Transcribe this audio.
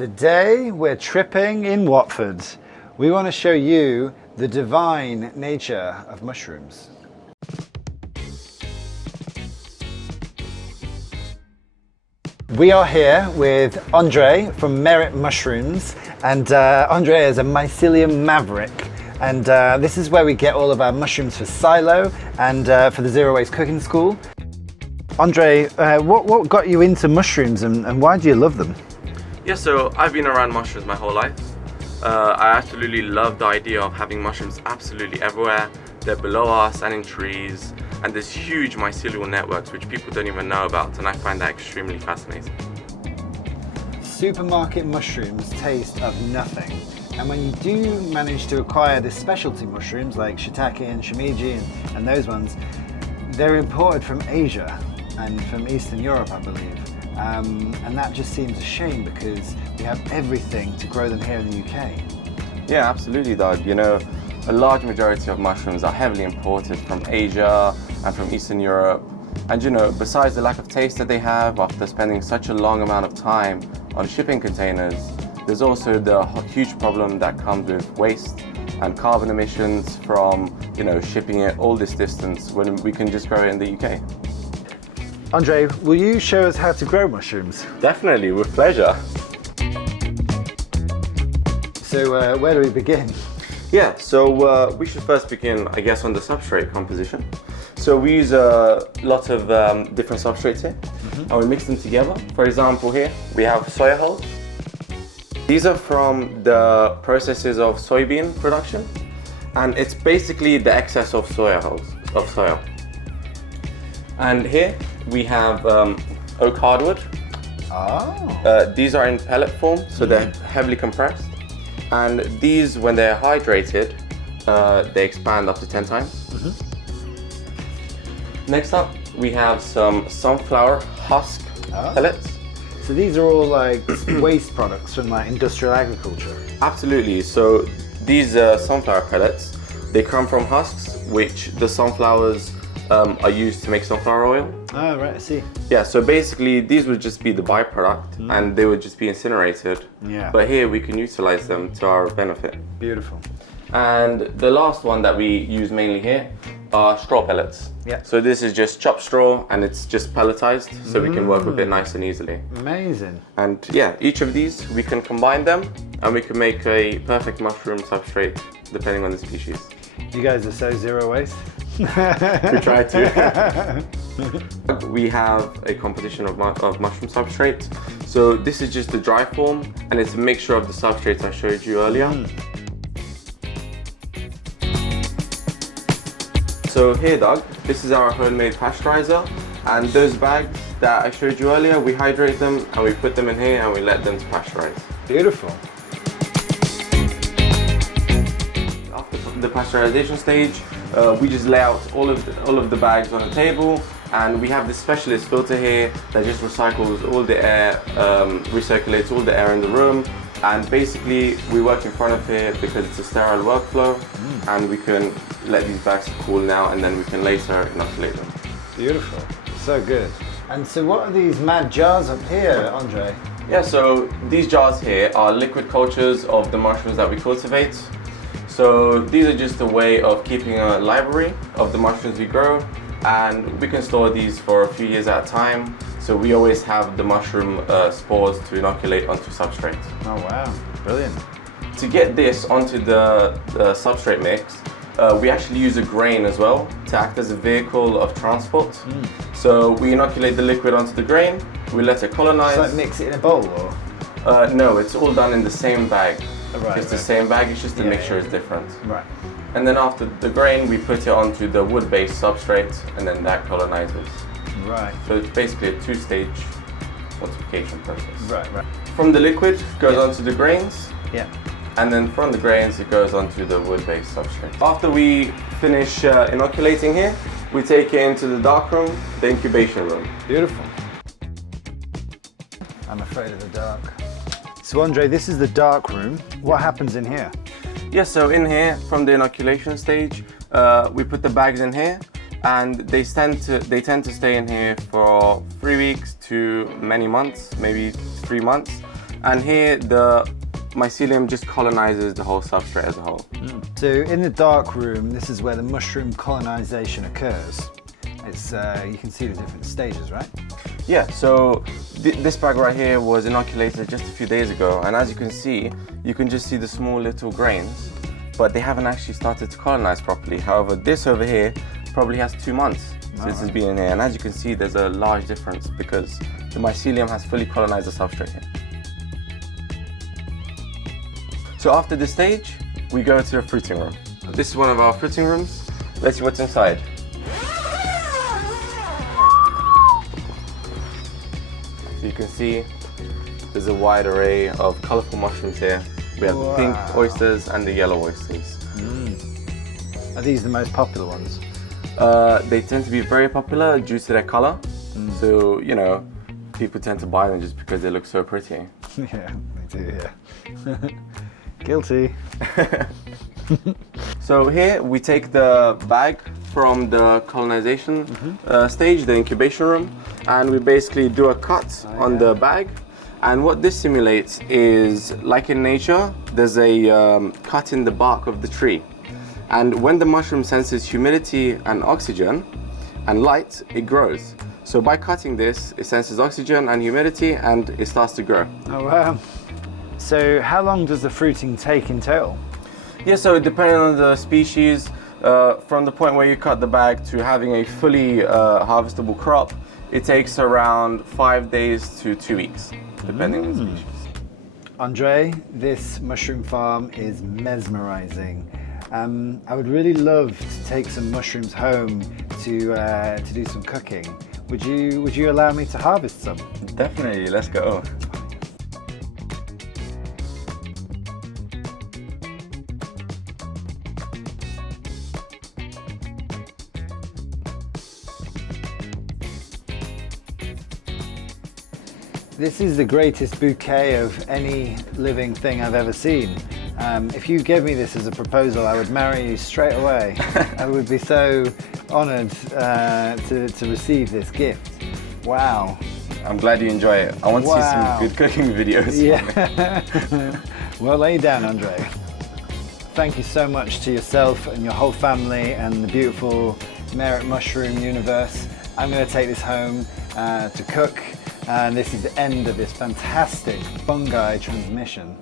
Today we're tripping in Watford. We want to show you the divine nature of mushrooms. We are here with Andre from Merit Mushrooms, and Andre is a mycelium maverick, and this is where we get all of our mushrooms for silo and for the Zero Waste Cooking School. Andre, what got you into mushrooms and why do you love them? Yeah, so I've been around mushrooms my whole life. I absolutely love the idea of having mushrooms absolutely everywhere. They're below us and in trees, and there's huge mycelial networks which people don't even know about, and I find that extremely fascinating. Supermarket mushrooms taste of nothing, and when you do manage to acquire the specialty mushrooms like shiitake and shimiji and those ones, they're imported from Asia and from Eastern Europe, I believe. And that just seems a shame because we have everything to grow them here in the UK. Yeah, absolutely, Doug. You know, a large majority of mushrooms are heavily imported from Asia and from Eastern Europe. And you know, besides the lack of taste that they have after spending such a long amount of time on shipping containers, there's also the huge problem that comes with waste and carbon emissions from, you know, shipping it all this distance when we can just grow it in the UK. Andre, will you show us how to grow mushrooms? Definitely, with pleasure. So where do we begin? Yeah, so we should first begin, I guess, on the substrate composition. So we use a lot of different substrates here, and we mix them together. For example, here we have soya hulls. These are from the processes of soybean production, and it's basically the excess of soya hulls, of soya. And here we have oak hardwood. Oh. These are in pellet form, so they're heavily compressed. And these, when they're hydrated, they expand up to 10 times. Next up, we have some sunflower husk pellets. So these are all like waste products from like industrial agriculture? Absolutely. So these sunflower pellets, they come from husks, which the sunflowers are used to make sunflower oil. Oh, right, I see. Yeah, so basically these would just be the byproduct and they would just be incinerated. Yeah. But here we can utilize them to our benefit. Beautiful. And the last one that we use mainly here are straw pellets. Yeah. So this is just chopped straw and it's just pelletized, so we can work with it nice and easily. Amazing. And yeah, each of these, we can combine them and we can make a perfect mushroom substrate depending on the species. You guys are so zero waste. We try to. We have a composition of mushroom substrate. So this is just the dry form and it's a mixture of the substrates I showed you earlier. So here, Doug, this is our homemade pasteurizer, and those bags that I showed you earlier, we hydrate them and we put them in here and we let them pasteurize. Beautiful. After the pasteurization stage, we just lay out all of the bags on the table, and we have this specialist filter here that just recycles all the air, recirculates all the air in the room. And basically, we work in front of here because it's a sterile workflow, and we can let these bags cool now, and then we can later inoculate them. Beautiful. So good. And so what are these mad jars up here, Andre? Yeah, so these jars here are liquid cultures of the mushrooms that we cultivate. So these are just a way of keeping a library of the mushrooms we grow, and we can store these for a few years at a time. So we always have the mushroom spores to inoculate onto substrate. Oh wow, brilliant. To get this onto the substrate mix, we actually use a grain as well to act as a vehicle of transport. So we inoculate the liquid onto the grain, we let it colonize. So like mix it in a bowl or? No, it's all done in the same bag. Right, it's the same bag, it's just the mixture is different. Right. And then after the grain, we put it onto the wood-based substrate, and then that colonizes. Right. So it's basically a two-stage multiplication process. Right. From the liquid, goes onto the grains. Yeah. And then from the grains, it goes onto the wood-based substrate. After we finish inoculating here, we take it into the dark room, the incubation room. Beautiful. I'm afraid of the dark. So Andre, this is the dark room. What happens in here? Yeah, so in here, from the inoculation stage, we put the bags in here, and they tend to stay in here for 3 weeks to many months, maybe 3 months. And here the mycelium just colonizes the whole substrate as a whole. So in the dark room, this is where the mushroom colonization occurs. It's you can see the different stages, right? Yeah, so this bag right here was inoculated just a few days ago, and as you can see, you can just see the small little grains, but they haven't actually started to colonize properly. However, this over here probably has 2 months since it's been in here, and as you can see, there's a large difference because the mycelium has fully colonized the substrate here. So after this stage, we go to a fruiting room. This is one of our fruiting rooms. Let's see what's inside. So you can see there's a wide array of colorful mushrooms here. We have the pink oysters and the yellow oysters. Are these the most popular ones? They tend to be very popular due to their color. So, you know, people tend to buy them just because they look so pretty. Yeah, they do, yeah. Guilty. So here we take the bag from the colonization stage, the incubation room, and we basically do a cut on the bag. And what this simulates is, like in nature, there's a cut in the bark of the tree. And when the mushroom senses humidity and oxygen and light, it grows. So by cutting this, it senses oxygen and humidity and it starts to grow. Oh wow. So how long does the fruiting take in total? Yeah, so depending on the species, from the point where you cut the bag to having a fully harvestable crop, it takes around 5 days to 2 weeks, depending on the species. Andre, this mushroom farm is mesmerizing. I would really love to take some mushrooms home to do some cooking. Would you allow me to harvest some? Definitely, let's go. This is the greatest bouquet of any living thing I've ever seen. If you gave me this as a proposal, I would marry you straight away. I would be so honoured to receive this gift. Wow. I'm glad you enjoy it. I want to see some good cooking videos. Yeah. Well, lay down, Andre. Thank you so much to yourself and your whole family and the beautiful Merit mushroom universe. I'm going to take this home to cook. And this is the end of this fantastic fungi transmission.